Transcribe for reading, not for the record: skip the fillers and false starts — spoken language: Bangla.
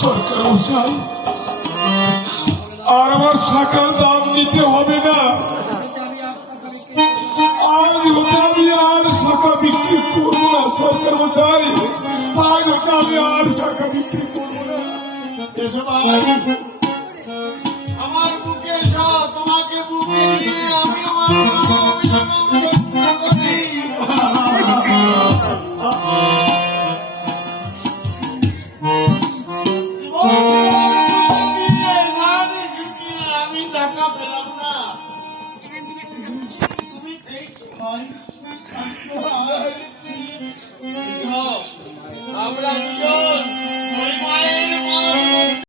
সরকার মশাই, আর আমার শাখার দাম নিতে হবে না। আজ হতে আমি আর শাখা বিক্রি করবো না সরকার মশাই, আজ হতে আমি আর শাখা বিক্রি করবো না। এসো ভাই, আমার বুকে এসো, তোমাকে বুকে নিয়ে আমি আমার আমি টাকা পেলাম না। তুমি আমরা